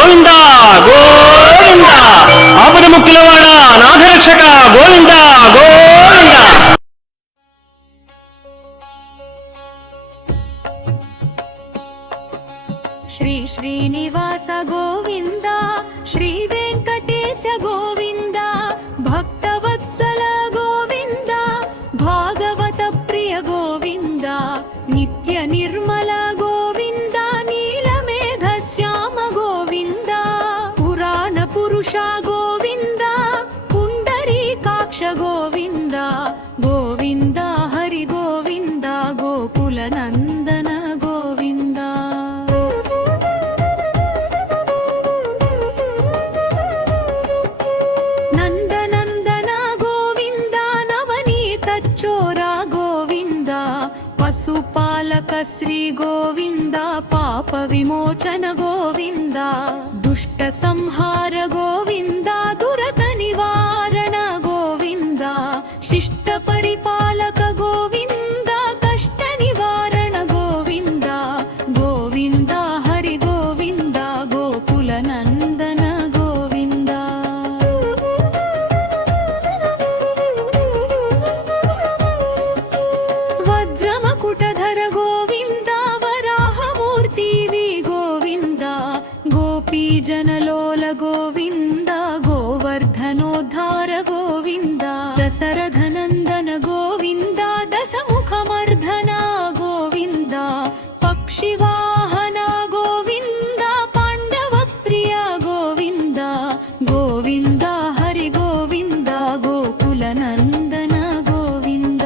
గోవింద గోవింద. ఆపద ముక్కులవాడ నాథరక్షక గోవింద గోవింద. శ్రీ శ్రీనివాస గోవింద, శ్రీ వెంకటేశ గోవింద, భక్తవత్సల గోవింద, భాగవత ప్రియ గోవింద, నిత్య నిర్మల గోవింద, నీలమేఘ శ్యామ గోవింద, పురాణ పురుష గోవింద, పుండరీకాక్ష గోవింద, గోవింద హరి గోవింద, గోకుల నందన గోవింద. నందనందన గోవింద, నవనీత చోర గోవింద, పశుపాలక శ్రీ గోవింద, పాప విమోచన గోవింద, దుష్ట సంహార గోవింద, దురత నివారణ గోవింద, శిష్ట పరిపాలక గోవింద, కష్ట నివారణ గోవింద, గోవింద హరి గోవింద, గోకుల నందన గోవింద. వజ్రమకుటధర గోవింద, వరాహమూర్తివి గోవింద, గోపీజనలోల గోవింద, గోవర్ధనోద్ధార గోవింద, దశరథనందన గోవింద, దశముఖమర్ధన గోవింద, పక్షివాహన గోవింద, పాండవ ప్రియ గోవింద, గోవింద హరి గోవింద, గోకుల నందన గోవింద.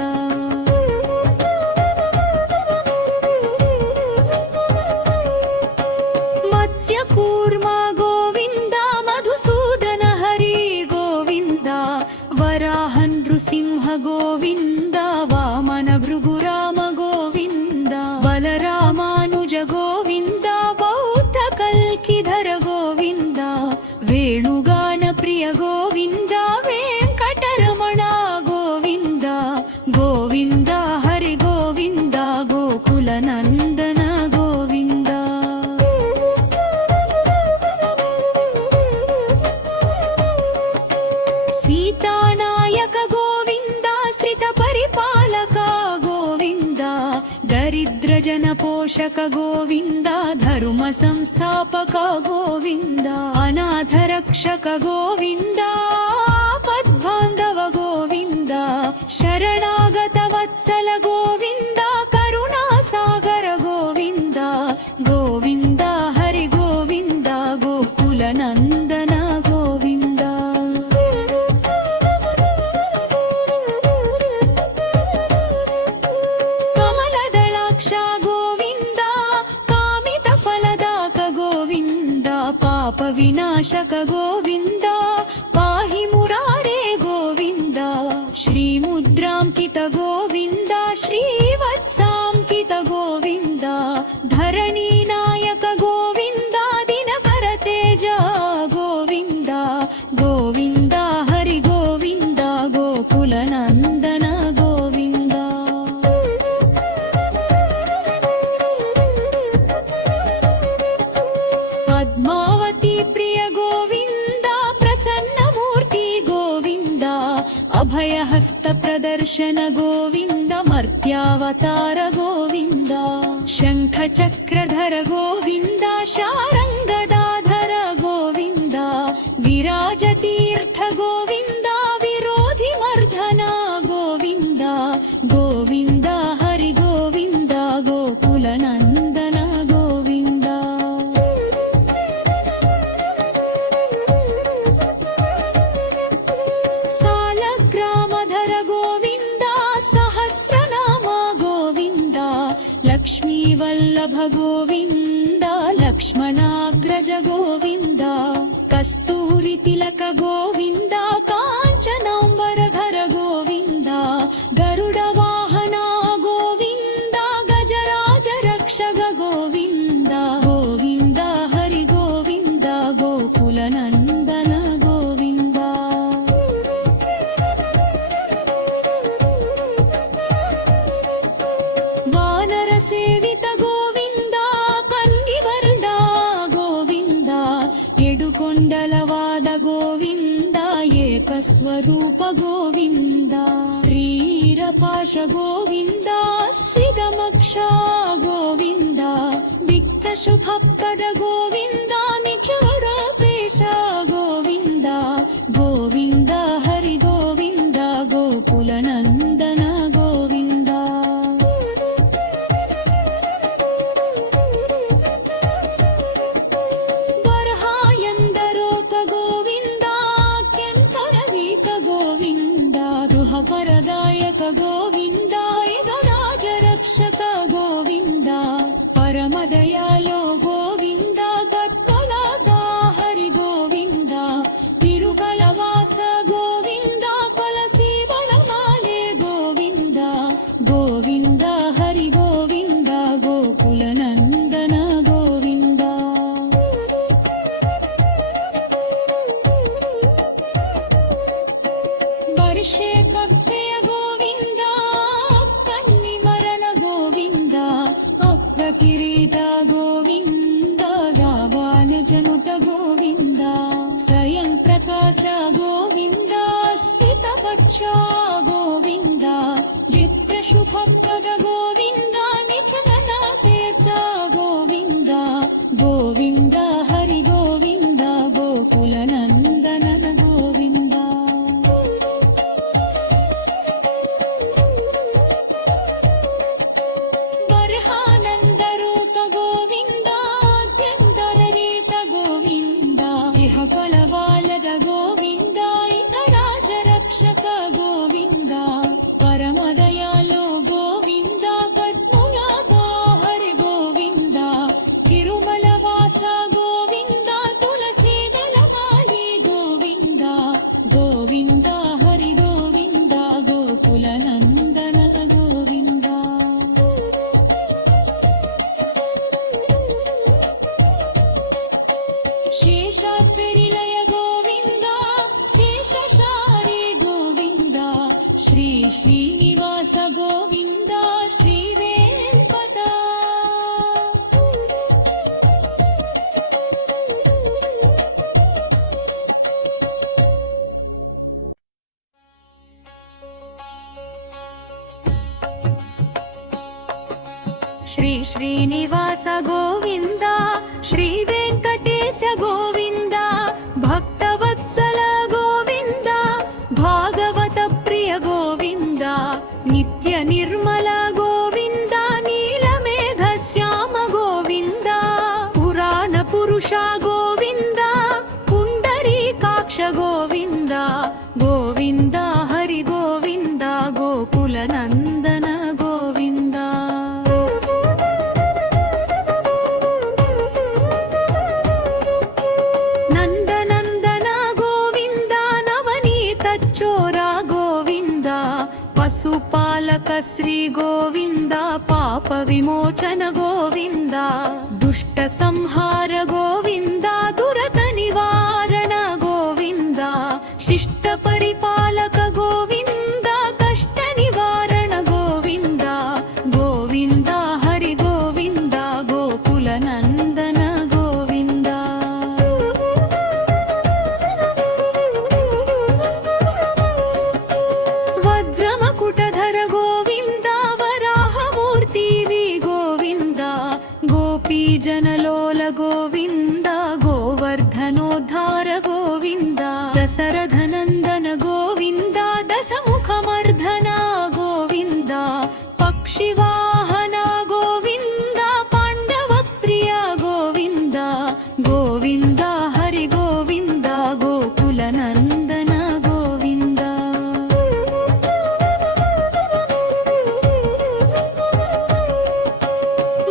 మత్స్యకూర్మ గోవింద, మధుసూదన హరి గోవింద, వరాహ నృసింహ గోవింద, వామన భృగురామ గోవింద, బలరామానుజ గోవింద, బౌద్ధ కల్కిధర గోవింద, వేణుగాన ప్రియ గోవింద, వెంకటరమణ గోవింద, గోవింద హరి గోవింద, గోకుల నందన గోవింద. సీతానాయక గోవింద, శ్రిత పరిపాలక గోవింద, దరిద్ర జన పోషక గోవింద, ధర్మ సంస్థాపక గోవింద, అనాథ రక్షక గోవింద, పద్బాంధవ గోవింద, శరణాగత వత్సల గోవింద, కరుణా సాగర గోవింద, గోవింద హరి గోవింద, గోకుల నందన గోవింద. కమలదళాక్ష గోవింద, కామిత ఫలదాక గోవింద, పాప వినాశక గోవింద, పాహి మురారే గోవింద, శ్రీముద్రాంకిత గోవింద, శ్రీవత్సాంకిత గోవింద, ధరణీ నాయక గోవింద, దినకర తేజ గోవింద, గోవింద హరి గోవింద, గోకుల నందన గోవింద. పద్మావతి ప్రియ గోవింద, ప్రసన్నమూర్తి గోవింద, అభయహస్త ప్రదర్శన గోవింద, మర్త్యావతార గోవింద, శంఖ చక్రధర గోవింద, శారంగదాధర గోవింద, విరాజతీర్థ గోవింద, విరోధి మర్ధన గోవింద, గోవింద హరి గోవింద, గోకుల నందన గోవింద. సాలగ్రామధర గోవింద, సహస్రనామ గోవింద, లక్ష్మీ వల్లభ గోవింద, లక్ష్మణాగ్రజ గోవింద, కస్తూరి తిలక గోవింద, కాంచనాంబరధర గోవింద, గరుడ వాహన గోవింద, గజరాజ రక్షక గోవింద, గోవింద హరి గోవింద, గోకుల నందన గోవింద. వానర సేవిత గోవింద, కన్నివర్ణ గోవింద, ಸ್ವರೂಪ ಗೋವಿಂದ ಶ್ರೀರಪಾಶ ಗೋವಿಂದ ಶ್ರೀರಮಕ್ಷ ಗೋವಿಂದ ಬಿಕ್ಕ ಶುಭಪ್ಪದ ಗೋವಿಂದ ನಿಖರ ಪೇಶ ಗೋವಿಂದ ಗೋವಿಂದ ಹರಿ ಗೋವಿಂದ ಗೋಕುಲ ನಂದನ ಗೋವಿಂದ ಪರದಾಯಕ ಗೋವಿಂದ ರಾಜ ರಕ್ಷಕ ಗೋವಿಂದ ಪರಮ ದಯಾಲೋ ಗೋವಿಂದ ಗತ್ಕಲದ ಹರಿ ಗೋವಿಂದ ತಿರುಗಲವಾಸ ಗೋವಿಂದ ಕಲಸೀವಲ ಮಾಲೆ ಗೋವಿಂದ ಗೋವಿಂದ ಹರಿ ಗೋವಿಂದ ಗೋಕುಲ ನಂದನ ಗೋವಿಂದ ವರ್ಷೆ ಕಪ್ಪೆಯ ಗೋವಿಂದ ಕನ್ನಿ ಮರನ ಗೋವಿಂದ ಅಪ್ಪ ಕಿರೀಟ ಗೋವಿಂದ ಗಾವಾನ ಜನುತ ಗೋವಿಂದ ಸ್ವಯಂ ಪ್ರಕಾಶ ಗೋವಿಂದ ಸಿತಪಕ್ಷ ಗೋವಿಂದ ಗಿತ್ರ ಶುಭಪ್ಪದ ಗೋವಿಂದ ನಿಚಲನ ಕೇಸ ಗೋವಿಂದ ಗೋವಿಂದ ಹರಿ ಗೋವಿಂದ ಗೋಕುಲ ನಂದನನ ಗೋವಿಂದ ಫಲವಾಲದ ಗೋವಿಂದ ರಾಜ ರಕ್ಷಕ ಗೋವಿಂದ ಪರಮ ದಯಾಲೋ ಗೋವಿಂದ ಕರ್ಪೂರ ಹರಿ ಗೋವಿಂದ ತಿರುಮಲ ವಾಸ ಗೋವಿಂದ ತುಳಸಿ ದಳಮಾಲಿ ಗೋವಿಂದ ಗೋವಿಂದ ಹರಿ ಗೋವಿಂದ ಗೋಕುಲ ನಂದನ ಗೋವಿಂದ ಶೇಷಾದ್ರಿಲಯ ಗೋವಿಂದ ಶೇಷಶಾರಿ ಗೋವಿಂದ ಶ್ರೀ ಶ್ರೀನಿವಾಸ ಗೋವಿಂದ ಶ್ರೀ ವೇಲ್ಪದ ಶ್ರೀ ಶ್ರೀನಿವಾಸ ಗೋವಿಂದ ಶ್ರೀ ವೆಂಕಟೇಶ ಗೋವಿಂದ ಭಕ್ತವತ್ಸಲ ಗೋವಿಂದ ಭಾಗವತ ಪ್ರಿಯ ಗೋವಿಂದ ನಿತ್ಯ ನಿರ್ಮಲ ಗೋವಿಂದ ನೀಲಮೇಘ ಶ್ಯಾಮ ಗೋವಿಂದ ಪುರಾಣ ಪುರುಷ ಗೋವಿಂದ ಪುಂಡರೀಕಾಕ್ಷ ಗೋವಿಂದ ಗೋವಿಂದ ಹರಿ ಗೋವಿಂದ ಗೋಕುಲ ನಂದನ ಗೋವಿಂದ ಪಶುಪಾಲಕ ಶ್ರೀ ಗೋವಿಂದ ಪಾಪ ವಿಮೋಚನ ಗೋವಿಂದ ದುಷ್ಟ ಸಂಹಾರ ಗೋವಿಂದ ದುರತ ನಿವಾರಣ ಗೋವಿಂದ ಶಿಷ್ಟ ಪರಿಪಾಲಕ ಗೋವಿಂದ ಕಷ್ಟ ನಿವಾರಣ ಗೋವಿಂದ ಗೋವಿಂದ ಹರಿ ಗೋವಿಂದ ಗೋಕುಲ ನಂದನ ಗೋವಿಂದ ವಜ್ರಮಕುಟಧರ ಗೋವಿಂದ ವರಾಹಮೂರ್ತಿ ವಿ ಗೋವಿಂದ ಗೋಪೀ ಜನಲೋಲ ಗೋವಿಂದ ಗೋವರ್ಧನೋದ್ಧಾರ ಗೋವಿಂದ ದಶರಥನಂದನ ಗೋವಿಂದ ದಶಮುಖಮರ್ಧನ ಗೋವಿಂದ ಪಕ್ಷಿವಾಹನ ಗೋವಿಂದ ಪಾಂಡವ ಪ್ರಿಯ ಗೋವಿಂದ ಗೋವಿಂದ ಹರಿ ಗೋವಿಂದ ಗೋಕುಲ ನಂದನ ಗೋವಿಂದ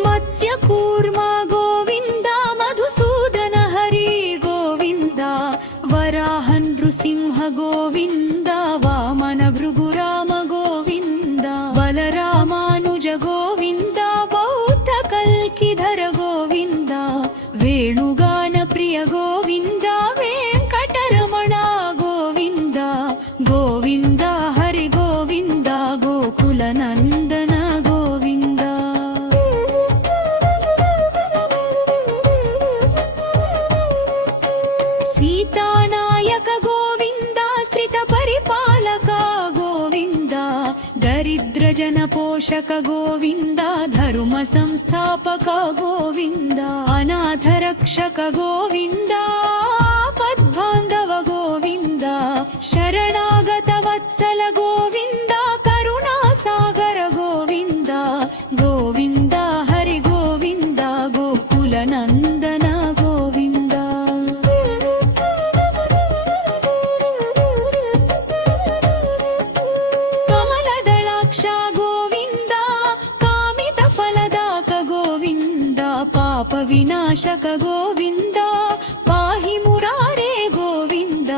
ಮತ್ಸ್ಯಕೂರ್ಮ ಗೋವಿಂದ ಮಧುಸೂದನ ಹರಿ ಗೋವಿಂದ ವರಾಹ ನೃಸಿಂಹ ಗೋವಿಂದ ವಾಮನ ಭೃಗುರಾಮ ಗೋವಿಂದ ಬಲರಾಮಾನುಜ ಗೋವಿಂದ ಬೌದ್ಧ ಕಲ್ಕಿಧರ ಗೋವಿಂದ ವೇಣುಗಾನ ಪ್ರಿಯ ಗೋವಿಂದ ವೆಂಕಟರಮಣ ಗೋವಿಂದ ಗೋವಿಂದ ಹರಿ ಗೋವಿಂದ ಗೋಕುಲ ನಂದನ ಗೋವಿಂದ ಸೀತಾನಾಯಕ ಗೋವಿಂದ ಶ್ರಿತ ಪೋಷಕ ಗೋವಿಂದ ಧರ್ಮ ಸಂಸ್ಥಾಪಕ ಗೋವಿಂದ ಅನಾಥ ರಕ್ಷಕ ಗೋವಿಂದ ಪದ್ಬಾಂಧವ ಗೋವಿಂದ ಶರಣಾಗತ ವತ್ಸಲ ಗೋವಿಂದ ಕರುಣಾ ಸಾಗರ ಗೋವಿಂದ ಗೋವಿಂದ ಹರಿ ಗೋವಿಂದ ಗೋಕುಲ ನಂದನ ಗೋವಿಂದ ಕಮಲದಳಾಕ್ಷ ಗೋವಿಂದ ಕಾಮಿತ ಫಲದಾಕ ಗೋವಿಂದ ಪಾಪ ವಿನಾಶಕ ಗೋವಿಂದ ಪಾಹಿ ಮುರಾರೇ ಗೋವಿಂದ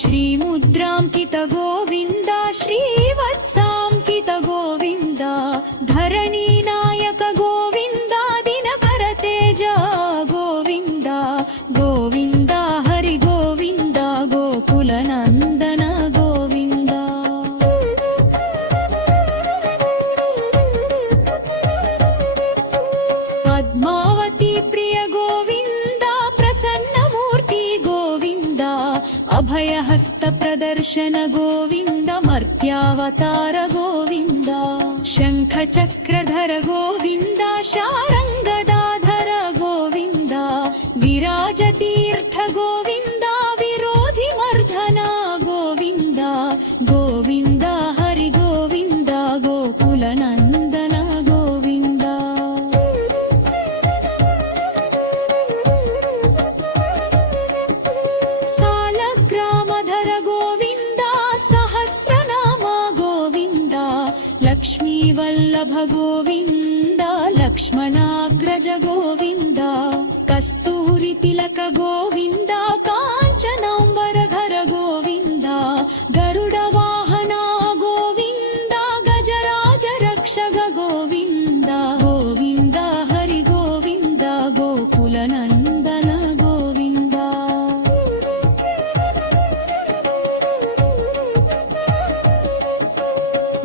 ಶ್ರೀ ಮುದ್ರಾಂಕಿತ ಗೋವಿಂದ ಶ್ರೀವತ್ಸಾಂಕಿತ ಗೋವಿಂದ ಧರಣಿ ನಾಯಕ ಗೋವಿಂದ ದಿನಕರ ತೇಜ ಗೋವಿಂದ ಗೋವಿಂದ ಹರಿ ಗೋವಿಂದ ಗೋಕುಲ ನಂದನ ಗೋವಿಂದ ಪದ್ಮಾವತಿ ಪ್ರಿಯ ಗೋವಿಂದ ಪ್ರಸನ್ನ ಮೂರ್ತಿ ಗೋವಿಂದ ಅಭಯ ಹಸ್ತ ಪ್ರದರ್ಶನ ಗೋವಿಂದ ಮರ್ತ್ಯಾವತಾರ ಗೋವಿಂದ ಶಂಖ ಚಕ್ರಧರ ಗೋವಿಂದ ಶಾರಂಗದಾಧರ ಗೋವಿಂದ ವಿರಾಜ ತೀರ್ಥ ಗೋವಿಂದ ವಿರೋಧಿ ಮರ್ಧನ ಗೋವಿಂದ ಗೋವಿಂದ ಹರಿ ಗೋವಿಂದ ಗೋಕುಲ ನಂದನ ಗೋವಿಂದ ಸಾಲಗ್ರಾಮಧರ ಗೋವಿಂದ ಸಹಸ್ರನಾಮ ಗೋವಿಂದ ಲಕ್ಷ್ಮೀ ವಲ್ಲಭ ಗೋವಿಂದ ಲಕ್ಷ್ಮಣಾಗ್ರಜ ಗೋವಿಂದ ಕಸ್ತೂರಿ ತಿಲಕ ಗೋವಿಂದ ಕಾಂಚನಾಂಬರಧರ ಗೋವಿಂದ ಗರುಡ ವಾಹನ ಗೋವಿಂದ ಗಜರಾಜ ರಕ್ಷಕ ಗೋವಿಂದ ಗೋವಿಂದ ಹರಿ ಗೋವಿಂದ ಗೋಕುಲ ನಂದನ ಗೋವಿಂದ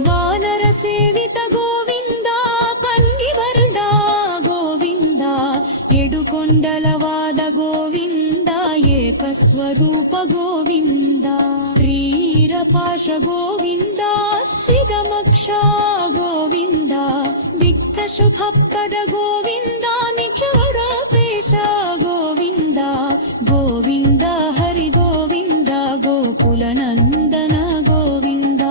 ವಾನರ ಸೇವಿತ ಗೋವಿಂದ ಕನ್ನಿವರ್ಣ ಗೋವಿಂದ ಎಡುಕೊಂಡಲವಾದ ಗೋವಿಂದ ಏಕಸ್ವರೂಪ ಗೋವಿಂದ ಶ್ರೀರಪಾಶ ಗೋವಿಂದ ಶ್ರೀಗಮಕ್ಷ ಗೋವಿಂದ ವಿಕ್ತ ಶುಭಪ್ರದ ಗೋವಿಂದ ನಿಖರ ಪೇಶ ಗೋವಿಂದ ಗೋವಿಂದ ಹರಿ ಗೋವಿಂದ ಗೋಕುಲ ನಂದನ ಗೋವಿಂದ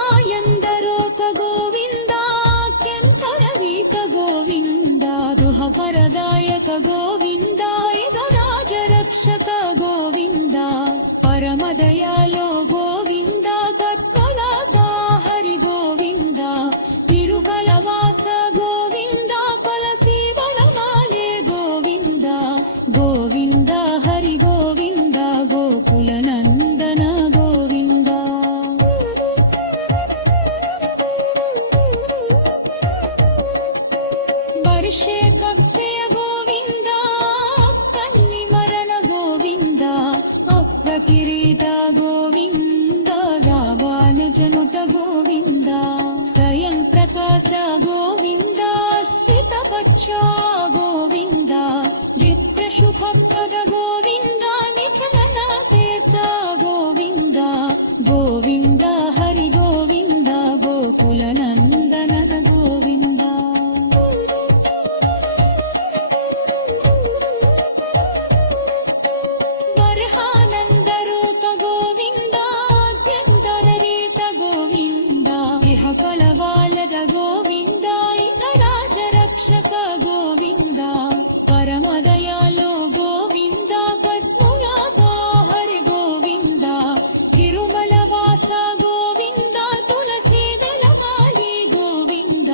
ಬರಹಾಯಂದರೋಕ ಗೋವಿಂದ ಕೆಂಕರವೀಕ ಗೋವಿಂದ ದುಹಪರದಾಯಕ ಗೋವಿಂದ ಇದರಾಜ ರಕ್ಷಕ ಗೋವಿಂದ ಪರಮ ದಯಾಲೋ ಗೋವಿಂದ ಗತ್ಕಲದ ಹರಿ ಗೋವಿಂದ ತಿರುಕಲವಾಸ ಗೋವಿಂದ ಕಲಸಿ ಬಲಮಾಲೆ ಗೋವಿಂದ ಗೋವಿಂದ ಹರಿ ಗೋವಿಂದ ಗೋಕುಲ ನಂದನ ಗೋವಿಂದ ವರ್ಷೆ ಭಕ್ತೆಯ ಗೋವಿಂದ ಕನ್ನಿ ಮರಣ ಗೋವಿಂದ ಅಪ್ಪ ಕಿರೀಟ ಗೋವಿಂದ ಗಾವಾನುಜನುತ ಗೋವಿಂದ ಸ್ವಯಂ ಪ್ರಕಾಶ ಗೋವಿಂದ ಶ್ರಿತಪಕ್ಷ ಗೋವಿಂದ ಚಿತ್ರ ಶುಭಪದ ಗೋವಿಂದ ನಿಚಲನ ಕೇಸ ಗೋವಿಂದ ಗೋವಿಂದ ಹರಿ ಗೋವಿಂದ ಗೋಕುಲ ನಂದನನ ಗೋವಿಂದ ಬರಹಾನಂದರೂಪ ಗೋವಿಂದ ಅತ್ಯಂತರರೀತ ಗೋವಿಂದ ಇಹ ಕಲವಾಲದ ಗೋವಿಂದ ಇದರಾಜ ರಕ್ಷಕ ಗೋವಿಂದ ಪರಮ ದಯಾಲೋ ಗೋವಿಂದ ಕಟ್ಮುಲಾಭ ಹರಿ ಗೋವಿಂದ ತಿರುಮಲ ವಾಸ ಗೋವಿಂದ ತುಳಸಿ ದಳಮಾಲಿ ಗೋವಿಂದ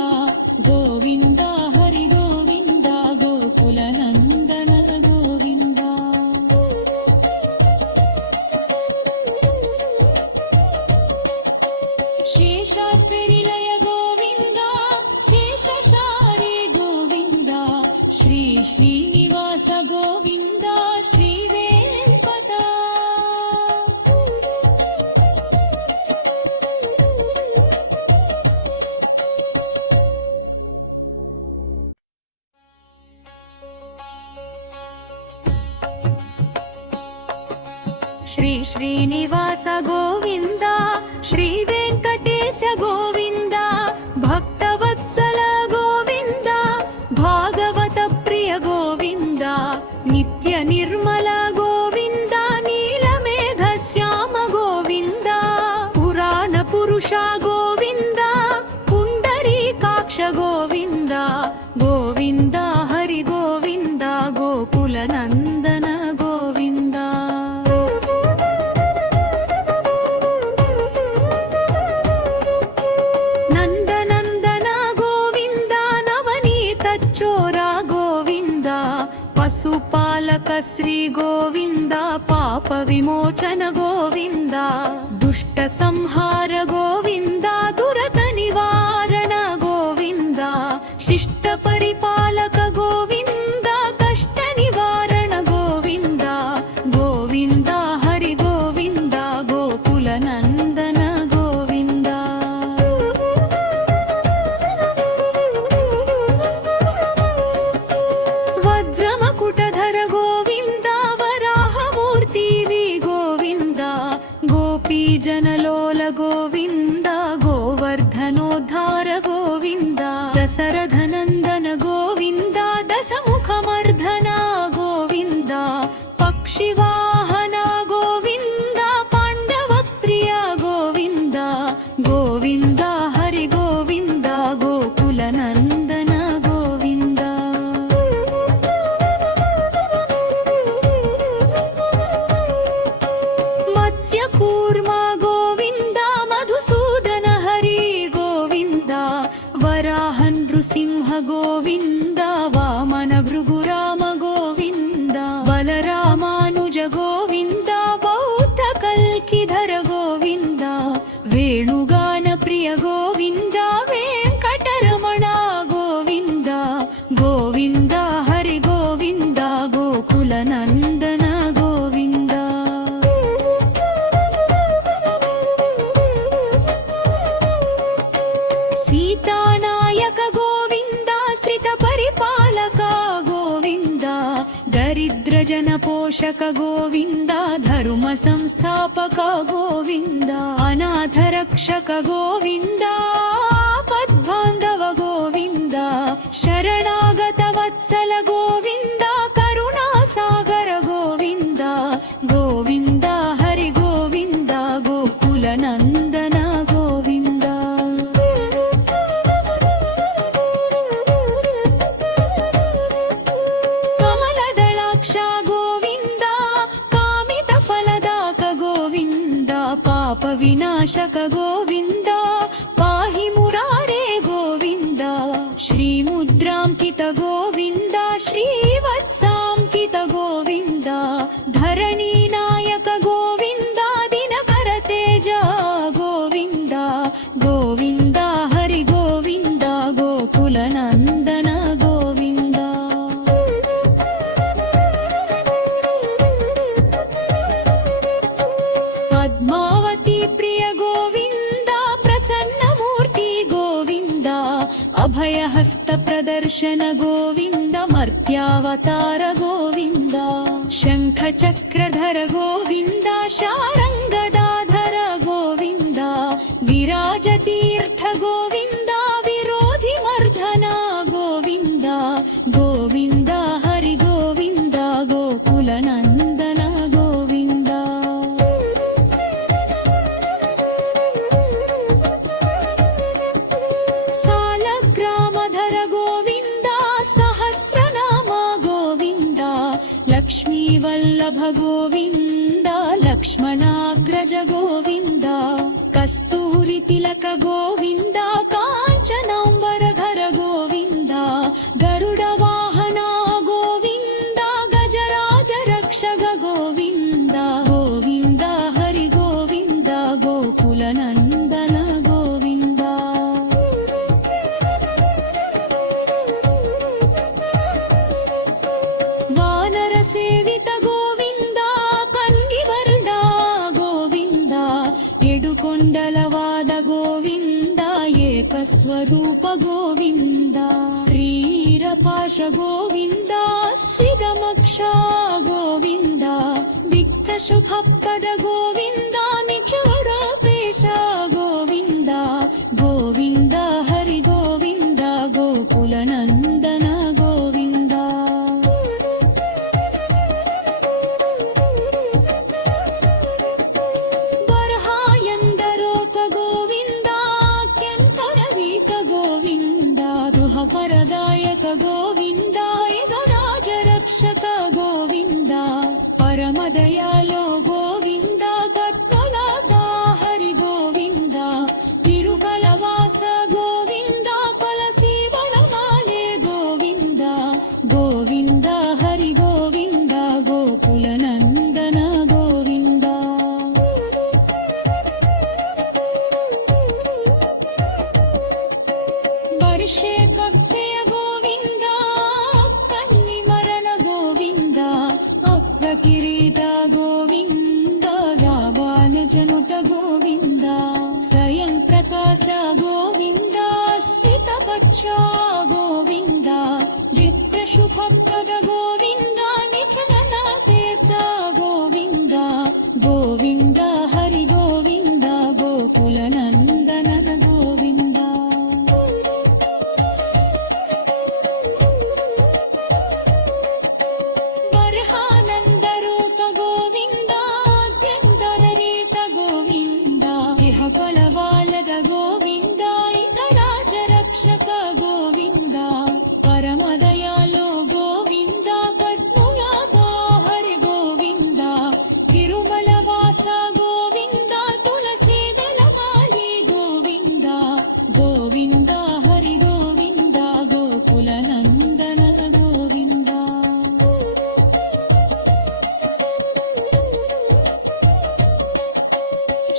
ಗೋವಿಂದ ಹರಿ ಗೋವಿಂದ ಗೋಕುಲ ನಂದನ ಗೋವಿಂದ ಶೇಷಾದ್ರಿಲಯ ಗೋವಿಂದ ಶೇಷಶಾರಿ ಗೋವಿಂದ ಶ್ರೀ ಶ್ರೀನಿವಾಸ ಗೋವಿಂದ ಶ್ರೀ ವೇಲ್ಪದ శ్రీ శ్రీనివాస గోవింద శ్రీ వెంకటేశ గోవింద భక్తవత్సల గోవింద భాగవత ప్రియ గోవింద నిత్య నిర్మల గోవింద నీలమేఘ శ్యామ గోవింద పురాణ పురుష గోవింద పుండరీకాక్ష గోవింద గోవింద హరి గోవింద గోకుల నందన గోవింద నందనందన గోవింద నవనీత చోర గోవింద పశుపాలక శ్రీ గోవింద పాప విమోచన గోవింద దుష్ట సంహార గోవింద దురత నివారణ గోవింద శిష్ట పరిపాలక గోవింద కష్ట నివారణ గోవింద గోవింద హరి గోవింద గోకుల నందన గోవింద వజ్రమకుటధర గోవింద వరాహమూర్తి గోవింద గోపీజనలోల గోవింద గోవర్ధనోద్ధార గోవింద దశరథనందన గోవింద దశముఖమర్ధన గోవింద పక్షివాహన గోవింద పాండవ ప్రియ గోవింద గోవింద హరి గోవింద గోకుల నందన గోవింద మత్స్యకూర్మ గోవింద మధుసూదన హరి గోవింద వరాహ నృసింహ గోవింద వామన భృగురామ గోవింద బలరామానుజ గోవింద బౌద్ధ కల్కిధర గోవింద వేణుగాన ప్రియ గోవింద వెంకటరమణ గోవింద గోవింద హరి గోవింద గోకుల నందన గోవింద సీతానాయక గోవింద శ్రిత పరిపాలక గోవింద దరిద్ర జన పోషక గోవింద ధర్మ సంస్థాపక గోవింద అనాథ రక్షక గోవింద పద్బాంధవ గోవింద శరణాగత వత్సల గోవింద కరుణా సాగర గోవింద గోవింద హరి గోవింద గోకుల నందన గోవింద కమలదళాక్ష గోవింద కామిత ఫలదాక గోవింద పాప వినాశక గోవింద పాహి మురారే గోవింద శ్రీముద్రాంకిత గోవింద శ్రీవత్సాంకిత గోవింద ధరణీ నాయక గోవింద దినకర తేజ గోవింద గోవింద హరి గోవింద గోకుల నందన గోవింద పద్మావతి ప్రియ గోవింద ప్రసన్నమూర్తి గోవింద అభయహస్త ప్రదర్శన గోవింద మర్త్యావతార గోవింద శంఖ చక్రధర గోవింద శారంగదాధర గోవింద విరాజతీర్థ గోవింద విరోధి మర్ధన గోవింద గోవింద హరి గోవింద గోకుల నందన గోవింద సాలగ్రామధర గోవింద సహస్రనామ గోవింద లక్ష్మీ వల్లభ గోవింద లక్ష్మణాగ్రజ గోవింద కస్తూరి తిలక గోవింద కాంచనాంబరధర గోవింద గరుడ వాహన గోవింద గజరాజ రక్షక గోవింద గోవింద హరి గోవింద గోకుల నందన గోవింద వానర సేవిత గోవింద కన్నివర్ణ గోవింద ఏడుకొండలవాద గోవింద ఏకస్వరూప గోవింద శ్రీరపాశ గోవింద శ్రీరమక్ష గోవింద విక్త ಶುಭಪ್ಪದ ಗೋವಿಂದ ನಿಖಿಲರೂಪೇಶ ಗೋವಿಂದ ಗೋವಿಂದ ಹರಿ ಗೋವಿಂದ ಗೋಕುಲನಂದನ ಗೋವಿಂದ ಬರಹ ಎಂದರೋಕ ಗೋವಿಂದ ಕೆಂಕರವೀತ ಗೋವಿಂದ ದುಹಪರದಾಯಕ ಗೋವಿಂದ ರಾಜ ರಕ್ಷಕ ಗೋವಿಂದ ಪರಮದಯಾಲೋ ಗೋವಿಂದ ಗತ್ತಲದ ಹರಿ ಗೋವಿಂದ ತಿರುಕಲವಾಸ ಗೋವಿಂದ ಕಲಸಿ ಬಲಮಾಲೆ ಗೋವಿಂದ ಗೋವಿಂದ ಹರಿ ಗೋವಿಂದ ಗೋಕುಲನಂದನ ಗೋವಿಂದ ವರ್ಷೆ ಕಪ್ಪೆಯ ಗೋವಿಂದ ಕನ್ನಿ ಮರನ ಗೋವಿಂದ ಅಪ್ಪ ಕಿರೀಟ ಗೋವಿಂದ ಯಾವಾನ ಜನುತ ಗೋವಿಂದ ಸ್ವಯಂ ಪ್ರಕಾಶ ಗೋವಿಂದ ಶ್ರಿತಪಕ್ಷ ಗೋವಿಂದ ಚಿತ್ರ ಶುಭಪ್ಪದ ಗೋವಿಂದ ನಿಚಲನ ದೇಶ ಗೋವಿಂದ ಗೋವಿಂದ ಹರಿ ಗೋವಿಂದ ಗೋಕುಲನಂದನನ ಗೋವಿಂದ ಫಲವಾಲದ ಗೋವಿಂದ ರಾಜ ರಕ್ಷಕ ಗೋವಿಂದ ಪರಮದಯಾಲೋ ಗೋವಿಂದ ಕಟ್ಮುಲಗ ಹರಿ ಗೋವಿಂದ ತಿರುಮಲವಾಸ ಗೋವಿಂದ ತುಳಸಿ ದಳಮಾಲಿ ಗೋವಿಂದ ಗೋವಿಂದ ಹರಿ ಗೋವಿಂದ ಗೋಕುಲನಂದನ ಗೋವಿಂದ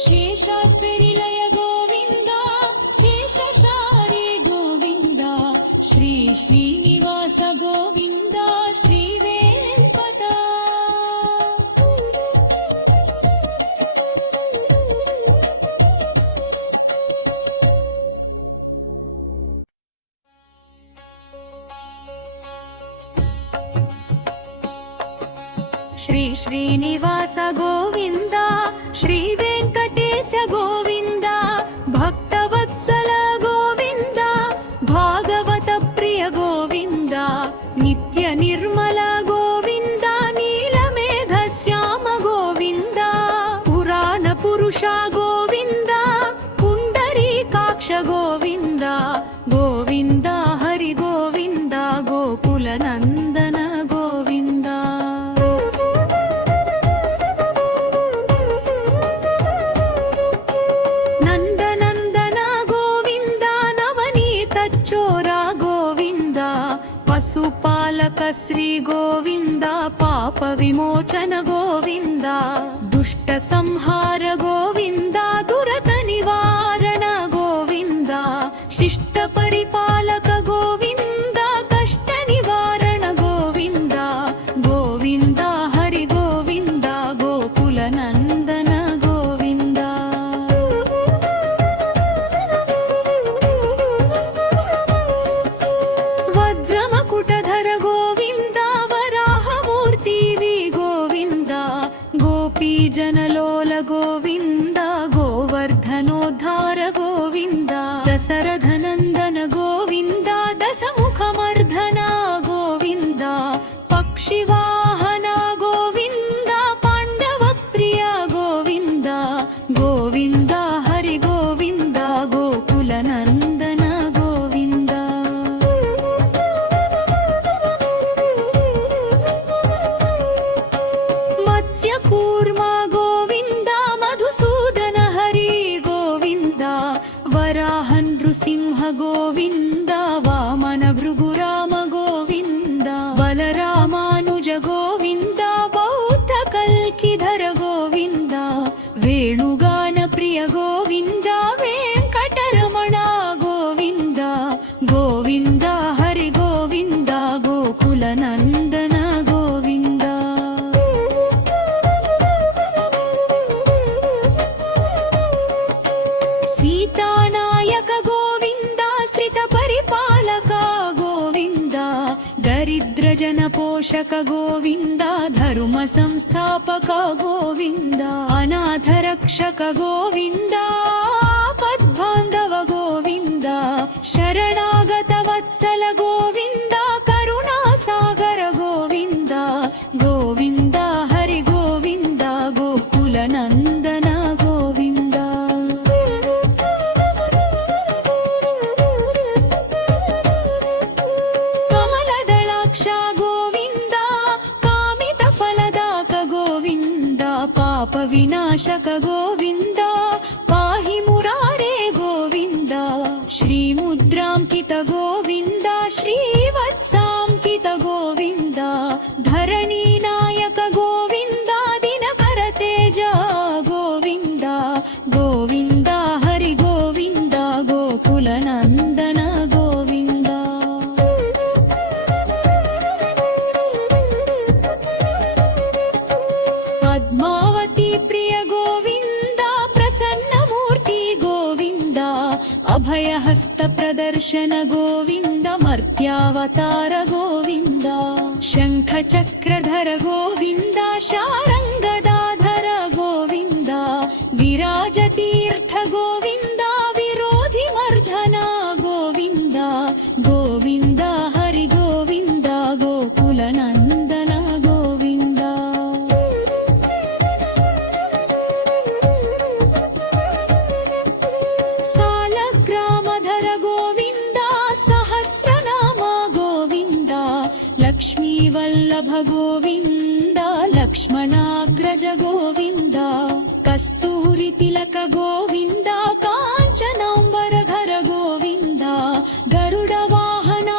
ಶೇಷಾದ್ರಿಲಯ ಗೋವಿಂದ ಶೇಷಶಾರಿ ಗೋವಿಂದ ಶ್ರೀ ಶ್ರೀನಿವಾಸ ಗೋವಿಂದ ಶ್ರೀ ವೇಂಕಟ ಶ್ರೀ ಶ್ರೀನಿವಾಸ ಗೋವಿಂದ ಶ್ರೀ ವೆಂಕಟೇಶ ಗೋವಿಂದ ಭಕ್ತವತ್ಸಲ ಗೋವಿಂದ ಭಾಗವತ ಪ್ರಿಯ ಗೋವಿಂದ ನಿತ್ಯ ನಿರ್ಮಲ ಗೋವಿಂದ ನೀಲಮೇಘ ಶ್ಯಾಮ ಗೋವಿಂದ ಪುರಾಣ ಪುರುಷ ಗೋವಿಂದ ಪುಂಡರೀಕಾಕ್ಷ ಗೋವಿಂದ ಗೋವಿಂದ ಹರಿ ಗೋವಿಂದ ಗೋಕುಲನಂದನ ಗೋವಿಂದ ಪಶುಪಾಲಕ ಶ್ರೀ ಗೋವಿಂದ ಪಾಪ ವಿಮೋಚನ ಗೋವಿಂದ ದುಷ್ಟ ಸಂಹಾರ ಗೋವಿಂದ ದುರತ ನಿವಾರಣ ಗೋವಿಂದ ಶಿಷ್ಟ ಪರಿಪಾಲಕ ಗೋವಿಂದ ಕಷ್ಟ ನಿವಾರಣ ಗೋವಿಂದ ಗೋವಿಂದ ಹರಿ ಗೋವಿಂದ ಗೋಕುಲನಂದನ ಗೋವಿಂದ ವಜ್ರಮಕುಟಧರ ಗೋವಿಂದ ವರಾಹಮೂರ್ತಿ ವಿ ಗೋವಿಂದ ಗೋಪೀ ಜನಲೋಲ ಗೋವಿಂದ ಗೋವರ್ಧನೋದ್ಧಾರ ಗೋವಿಂದ ದಶರಥನಂದನ ಗೋವಿಂದ ದಶಮುಖಮರ್ಧನ ಗೋವಿಂದ ಪಕ್ಷಿವಾಹನ ಗೋವಿಂದ ಪಾಂಡವ ಪ್ರಿಯ ಗೋವಿಂದ ಗೋವಿಂದ ಹರಿ ಗೋವಿಂದ ಗೋಕುಲನಂದನ ಗೋವಿಂದ ಮತ್ಸ್ಯಕೂರ್ಮ ಗೋವಿಂದ ಮಧುಸೂದನ ಹರಿ ಗೋವಿಂದ ವರಾಹ ನೃಸಿಂಹ ಗೋವಿಂದ ವಾಮನ ಭೃಗುರಾಮ ಗೋವಿಂದ ಬಲರಾಮಾನುಜ ಗೋವಿಂದ ಬೌದ್ಧ ಕಲ್ಕಿಧರ ಗೋವಿಂದ ವೇಣುಗಾನ ಪ್ರಿಯ ಗೋವಿಂದ ವೆಂಕಟರಮಣ ಗೋವಿಂದ ಗೋವಿಂದ ಹರಿ ಗೋವಿಂದ ಗೋಕುಲನಂದನ ಗೋವಿಂದ ಸೀತಾನಾಯಕ ಗೋವಿಂದ ಶ್ರಿತ ಪರಿಪಾಲಕ ಗೋವಿಂದ ದರಿದ್ರ ಜನ ಪೋಷ ಪೋಷಕ ಗೋವಿಂದ ಧರ್ಮ ಸಂಸ್ಥಾಪಕ ಗೋವಿಂದ ಅನಾಥ ರಕ್ಷಕ ಗೋವಿಂದ ಪದ್ಬಾಂಧವ ಗೋವಿಂದ ಶರಣಾಗತ ವತ್ಸಲ ಗೋವಿಂದ ಕರುಣಾ ಸಾಗರ ಗೋವಿಂದ ಗೋವಿಂದ ಹರಿ ಗೋವಿಂದ ಗೋಕುಲ ನಂದನ ಗೋವಿಂದ ಕಮಲದಳಾಕ್ಷ ಗೋವಿಂದ ಕಾಮಿತ ಫಲದಾಕ ಗೋವಿಂದ ಪಾಪ ವಿನಾಶಕ ಗೋವಿಂದ ಪಾಹಿ ಮುರಾರೇ ಗೋವಿಂದ ಶ್ರೀ ಮುದ್ರಾಂಕಿತ ಗೋವಿಂದ ಶ್ರೀವತ್ಸಾಂಕಿತ ಗೋವಿಂದ ಧರಣಿ ನಾಯಕ ಗೋವಿಂದ ದಿನಕರ ತೇಜ ಗೋವಿಂದ ಗೋವಿಂದ ಹರಿ ಗೋವಿಂದ ಗೋಕುಲ ನಂದನ ಗೋವಿಂದ ಪದ್ಮಾವತಿ ಪ್ರಿಯ ಗೋವಿಂದ ಪ್ರಸನ್ನ ಮೂರ್ತಿ ಗೋವಿಂದ ಅಭಯ ಹಸ್ತ ಪ್ರದರ್ಶನ ಗೋವಿಂದ ಮರ್ತ್ಯಾವತಾರ ಗೋವಿಂದ ಶಂಖ ಚಕ್ರಧರ ಗೋವಿಂದ ಶಾರಂಗದಾಧರ ಗೋವಿಂದ ವಿರಾಜ ತೀರ್ಥ ಗೋವಿಂದ ವಿರೋಧಿ ಮರ್ಧನ ಗೋವಿಂದ ಗೋವಿಂದ ಹರಿ ಗೋವಿಂದ ಗೋಕುಲ ನಂದನ ಗೋವಿಂದ ಸಾಲಗ್ರಾಮಧರ ಗೋವಿಂದ ಸಹಸ್ರನಾಮ ಗೋವಿಂದ ಲಕ್ಷ್ಮೀ ವಲ್ಲಭ ಗೋವಿಂದ ಲಕ್ಷ್ಮಣಾಗ್ರಜ ಗೋವಿಂದ ಕಸ್ತೂರಿ ತಿಲಕ ಗೋವಿಂದ ಕಾಂಚನಾಂಬರ ಘರ ಗೋವಿಂದ ಗರುಡ ವಾಹನ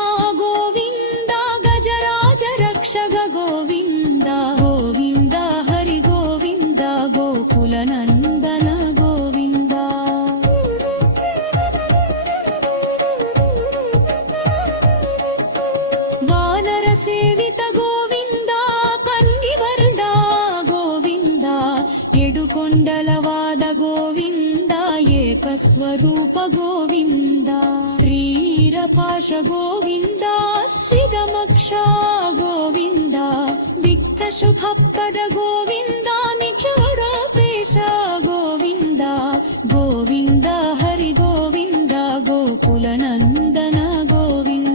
ಗೋವಿಂದ ಗಜರಾಜ ರಕ್ಷಕ ಗೋವಿಂದ ಗೋವಿಂದ ಹರಿ ಗೋವಿಂದ ಗೋಕುಲ ನಂದನ ಗೋವಿಂದ ವಾನರ ಸೇವಿತ ಗೋವಿಂದ ಕನ್ನಿವರ್ಣ ಗೋವಿಂದ ಎಡುಕೊಂಡಲವಾದ ಗೋವಿಂದ ಏಕಸ್ವರೂಪ ಗೋವಿಂದ ಶ್ರೀರಪಾಶ ಗೋವಿಂದ ಶ್ರೀದಮಕ್ಷ ಗೋವಿಂದ ವಿಕ್ತ ಶುಭಪ್ರದ ಗೋವಿಂದ ನಿಖಿಲೋಡಪೇಶ ಗೋವಿಂದ ಗೋವಿಂದ ಹರಿ ಗೋವಿಂದ ಗೋಕುಲ ನಂದನ ಗೋವಿಂದ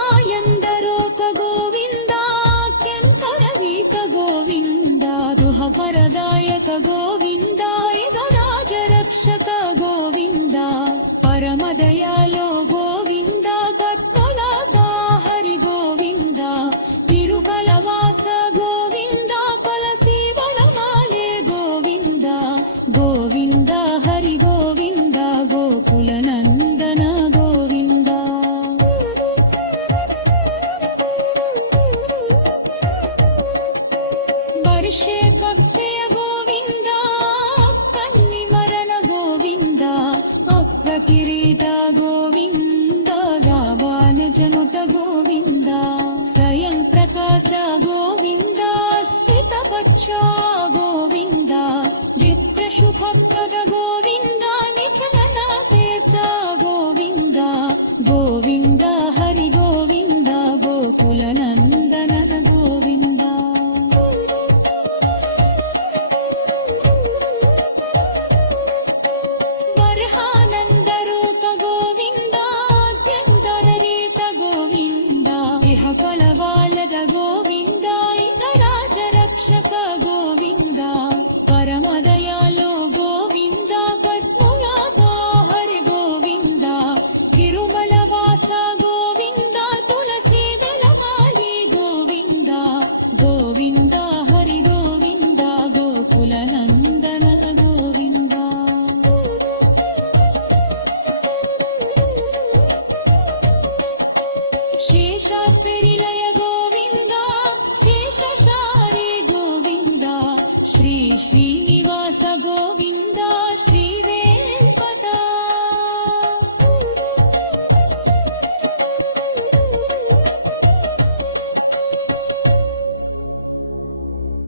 ಬರಹಾಯಂದರೋಕ ಗೋವಿಂದ ಕೆಂಕರವೀಕ ಗೋವಿಂದ ದುಹಪರದಾಯಕ ಗೋವಿಂದ ಗಜರಾಜ ರಕ್ಷಕ ಗೋವಿಂದ ಪರಮ ದಯಾಲೋ ಗೋವಿಂದ ಗತ್ಕೊಲದ ಹರಿ ಗೋವಿಂದ ತಿರುಕಲವಾಸ ಗೋವಿಂದ ಕೊಲಸೀವಳ ಮಾಲೆ ಗೋವಿಂದ ಗೋವಿಂದ ಹರಿ ಗೋವಿಂದ ಗೋಕುಲ ನಂದನ ಗೋವಿಂದ ವರ್ಷೆ ಭಕ್ತೆಯ ಗೋವಿಂದ ಕನ್ನಿಮರನ ಗೋವಿಂದ ಅಪ್ಪ ಕಿರೀಟ ಗೋವಿಂದ ಗಾವಾನ ಜನುತ ಗೋವಿಂದ ಸ್ವಯಂ ಪ್ರಕಾಶ ಗೋವಿಂದ ಶ್ರಿತಪಕ್ಷ ಗೋವಿಂದ ಚಿತ್ರ ಶುಭಪ್ರದ ಗೋವಿಂದ ನಿಚಲನ ಕೇಶ ಗೋವಿಂದ ಗೋವಿಂದ ಹರಿ ಗೋವಿಂದ ಗೋಕುಲ ನಂದನನ ಗೋವಿಂದ ಬರಹಾನಂದರೂಪ ಗೋವಿಂದ ಅತ್ಯಂತರರೀತ ಗೋವಿಂದ ಇಹ ಫಲವಾಲದ ಗೋವಿಂದ ಇಂದ್ರರಾಜ ರಕ್ಷಕ ಗೋವಿಂದ ಪರಮ ದಯಾಲೋ ಗೋವಿಂದ ಕಟ್ಮುಲಾದ ಹರಿ ಗೋವಿಂದ ತಿರುಮಲ ವಾಸ ಗೋವಿಂದ ತುಳಸಿ ದಳಮಾಲಿ ಗೋವಿಂದ ಗೋವಿಂದ ಹರಿ ಗೋವಿಂದ ಗೋಕುಲ ನಂದನ ಗೋವಿಂದ ಶೇಷಾಪೆರಿಲಯ ಗೋವಿಂದ ಶೇಷಶಾರಿ ಗೋವಿಂದ ಶ್ರೀ ಶ್ರೀನಿವಾಸ ಗೋವಿಂದ